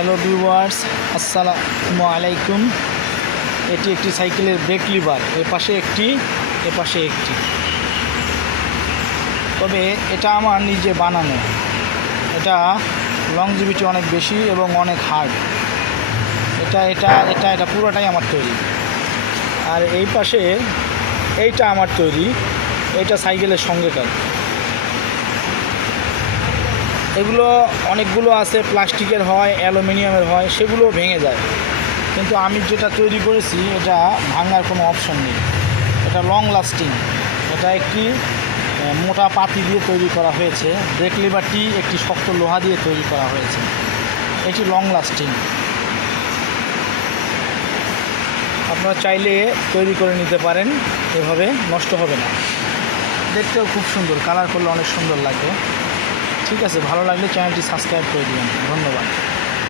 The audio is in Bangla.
হ্যালো ভিউয়ার্স, আসসালামু আলাইকুম। এটি একটি সাইকেলের ব্রেক লিভার, এপাশে একটি এপাশে একটি। তবে এটা আমার নিজে বানানো। এটা লংজিভিটি অনেক বেশি এবং অনেক হার্ড। এটা এটা এটা এটা পুরোটাই আমার তৈরি। আর এই পাশে এইটা আমার তৈরি, এইটা সাইকেলের সঙ্গেকার। এগুলো অনেকগুলো আছে, প্লাস্টিকের হয়, অ্যালুমিনিয়ামের হয়, সেগুলো ভেঙে যায়। কিন্তু আমি যেটা তৈরি করেছি এটা ভাঙার কোনো অপশন নেই। এটা লং লাস্টিং। এটা একটি মোটা পাতি দিয়ে তৈরি করা হয়েছে। ব্রেক লিভারটি একটি শক্ত লোহা দিয়ে তৈরি করা হয়েছে। এটি লং লাস্টিং। আপনারা চাইলে তৈরি করে নিতে পারেন, এভাবে নষ্ট হবে না। দেখতেও খুব সুন্দর, কালার করলে অনেক সুন্দর লাগবে। ঠিক আছে, ভালো লাগলে চ্যানেলটি সাবস্ক্রাইব করে দিবেন। ধন্যবাদ।